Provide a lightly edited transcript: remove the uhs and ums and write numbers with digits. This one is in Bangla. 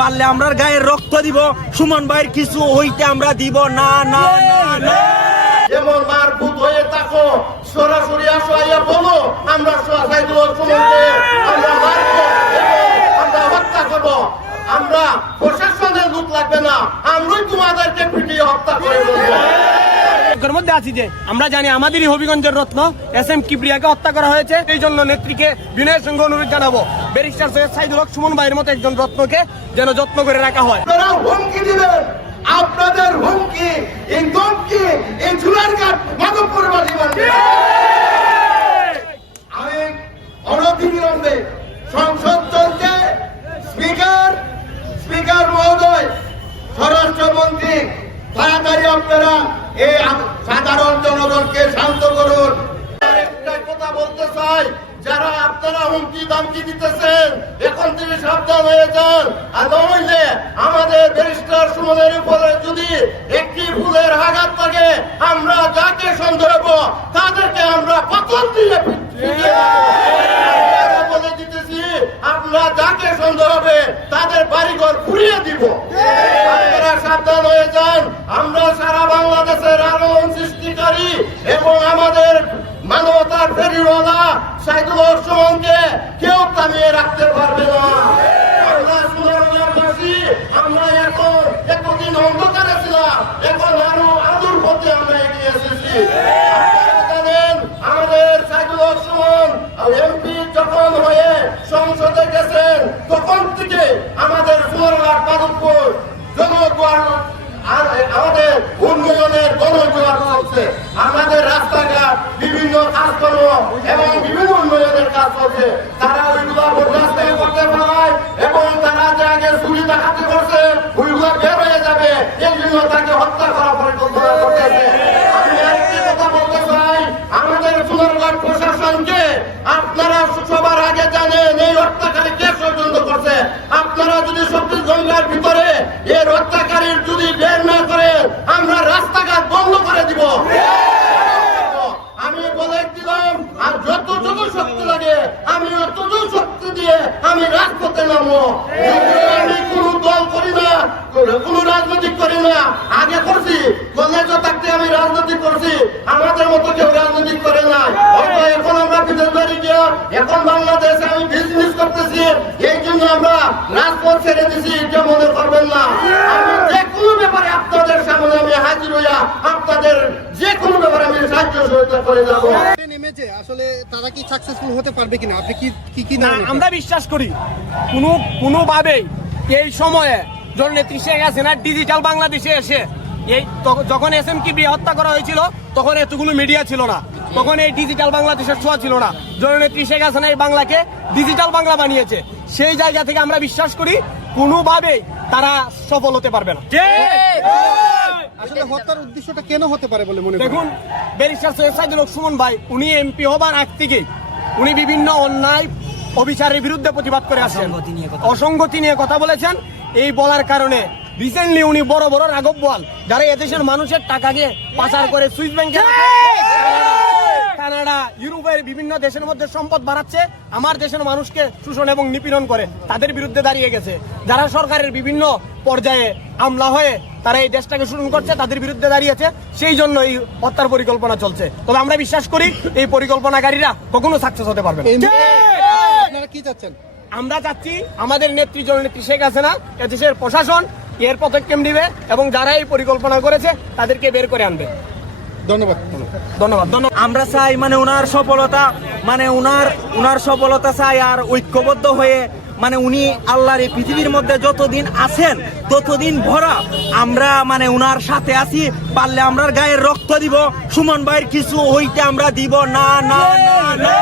পারলে আমরা গায়ের রক্ত দিব, সুমন ভাইয়ের কিছু হইতে আমরা দিব না না না না। যেমন মারফুট হয়ে থাকো, সরাসরি আসো আইয়া বলো আমরা সাইদুল সুমনকে আমরা মারবো এবং আমরা হত্যা করবো। আমরা প্রশাসনের লোক লাগবে না, আমরাই তোমাদেরকে পিটিয়ে হত্যা করে দেবো। মধ্যে আছি যে আমরা জানি আমাদেরই হবিগঞ্জের রত্ন এস.এম. কিবরিয়াকে হত্যা করা হয়েছে। এই জন্য নেত্রীকে বিনয়ের সঙ্গে অনুরোধ জানাবো, ব্যারিস্টার সৈয়দ সাইদুল হক সুমন ভাইয়ের মতো একজন রত্নকে যেন যত্ন করে রাখা হয়। আপনারা হুমকি দিবেন, আপনাদের হুমকি এই ধমকি এই ঝুলারঘাট মাধবপুরবাসী মানবে। আমি অনতিবিলম্বে সংসদ চলছে, স্পিকার মহোদয়, স্বরাষ্ট্রমন্ত্রী, তাড়াতাড়ি আপনারা এই সাধারণ জনগণকে শান্ত করুন। একটা কথা বলতে চাই, যারা আপনারা হুমকি দামকি দিতেছেন এখন থেকে সাবধান হয়ে যান। আর নইলে আমাদের ব্যারিস্টার সুমনের উপরে যদি একটি ফুলের আঘাত থাকে, আমরা যাকে সন্দেহ তাদেরকে আমরা পতন দিয়ে বলে দিতেছি, আমরা যাকে সন্দেহ হবে তাদের বাড়িঘর পুড়িয়ে দিব। আপনারা সাবধান হয়ে যান। আমরা সারা বাংলাদেশের আলোড়ন সৃষ্টিকারী এবং আমাদের মানবতার ফেরিওয়ালা সাইদুল হক সুমনকে কেউ থামিয়ে রাখতে পারবে না। আমরা সুনারগাঁওবাসী, আমরা এখন এতদিন অন্ধকারে ছিলাম, এখন আরো আদুর পথে আমরা এগিয়ে এসেছি। আপনারা জানেন আমাদের সাইদুল হক সুমন এমপি যখন হয়ে সংসদে গেছেন তখন থেকে আমাদের সুনারগাঁও মাধবপুর জনগণ আমাদের উন্নয়নের গণজোয়ার চলছে। আমাদের রাস্তাঘাট বিভিন্ন কাজকর্ম এবং বিভিন্ন উন্নয়নের কাজ চলছে। তারা ওইগুলা বরদাস্ত করতে পারে এবং তারা যে আগে চুরি ডাকাতি করছে ওইগুলা বের হয়ে যাবে, এই জন্য তাকে হত্যা করা পরিকল্পনা করতেছে। আমি আরেকটি কথা বলতে চাই, আমাদের সুনারগঞ্জ প্রশাসনকে আপনারা সবার আগে জানেন এই হত্যাকারী কে ষড়যন্ত্র করছে। আপনারা যদি 24 ঘন্টার ভিতরে এর হত্যাকারীর যদি বের না করে আমরা রাস্তাঘাট বন্ধ করে দিব। আমি বলে দিলাম, আর যতটুকু শক্তি লাগে আমি অতটুকু শক্তি দিয়ে আমি রাজপথে নামবো। আমি কোনো দল করি না, কোনো রাজনৈতিক করি না, আগে করছি কলেজও থাকতে আমি রাজনৈতিক করছি, আমাদের মতো কেউ রাজনৈতিক করে না। হয়তো এখন আমরা বিদেশ বাড়ি গিয়ে এখন বাংলাদেশে আমি বিজনেস করতেছি, এই জন্য আমরা রাজপথ ছেড়ে দিছি, এটা মনে করবেন না। আমি যে কোনো ব্যাপারে আপনাদের সামনে আমি হাজির হইয়া আপনাদের যে কোনো ব্যাপারে আমি সাহায্য সহযোগিতা করে যাবো। নেমেছে আসলে তারা কি সাকসেসফুল হতে পারবে কিনা, আপনি কি না, আমরা বিশ্বাস করি কোনোভাবেই এই সময়ে জননেত্রী শেখ হাসিনা ডিজিটাল বাংলাদেশে এসে এই যখন এস.এম. কিবরিয়া হত্যা করা হয়েছিল তখন এতগুলো মিডিয়া ছিল না, তখন এই ডিজিটাল বাংলাদেশের ছোঁয়া ছিল না। জননেত্রী শেখ হাসিনা এই বাংলাকে ডিজিটাল বাংলা বানিয়েছে। সেই জায়গা থেকে আমরা বিশ্বাস করি কোনোভাবেই তারা সফল হতে পারবে না। আসলে হত্যার উদ্দেশ্যটা কেন হতে পারে বলে মনে করেন? দেখুন, ব্যারিস্টার সৈয়দ সাইদুল হক সুমন ভাই উনি এমপি হবার আগ থেকেই উনি বিভিন্ন অন্যায় অবিচারের বিরুদ্ধে প্রতিবাদ করে আসছেন, অসঙ্গতি নিয়ে কথা বলেছেন। এই বলার কারণে রিসেন্টলি উনি বড় বড় রাঘব বোয়াল যারা এদেশের মানুষের টাকাকে পাচার করে সুইস ব্যাংকে কানাডা ইউরোপের বিভিন্ন দেশের মধ্যে সম্পদ বাড়াচ্ছে, আমার দেশের মানুষকে শোষণ এবং নিপীড়ন করে, তাদের বিরুদ্ধে দাঁড়িয়ে গেছে। যারা সরকারের বিভিন্ন পর্যায়ে আমলা হয়ে তারা এই দেশটাকে শোষণ করছে তাদের বিরুদ্ধে দাঁড়িয়েছে, সেই জন্য এই হত্যার পরিকল্পনা চলছে। তবে আমরা বিশ্বাস করি এই পরিকল্পনাকারীরা কখনো সাকসেস হতে পারবে না। আপনারা কি চাচ্ছেন? আমরা চাচ্ছি আমাদের নেত্রী জননেত্রী শেখ হাসিনা এদেশের প্রশাসন এর পদক্ষেপ নিবে এবং যারা এই পরিকল্পনা করেছে তাদেরকে বের করে আনবে। ধন্যবাদ। আমরা চাই মানে উনার সফলতা, মানে উনার সফলতা চাই, আর ঐক্যবদ্ধ হয়ে মানে উনি আল্লাহর এই পৃথিবীর মধ্যে যতদিন আছেন ততদিন ভরা আমরা মানে উনার সাথে আছি। পারলে আমরা গায়ের রক্ত দিব, সুমন ভাইয়ের কিছু হইতে আমরা দিব না না না না।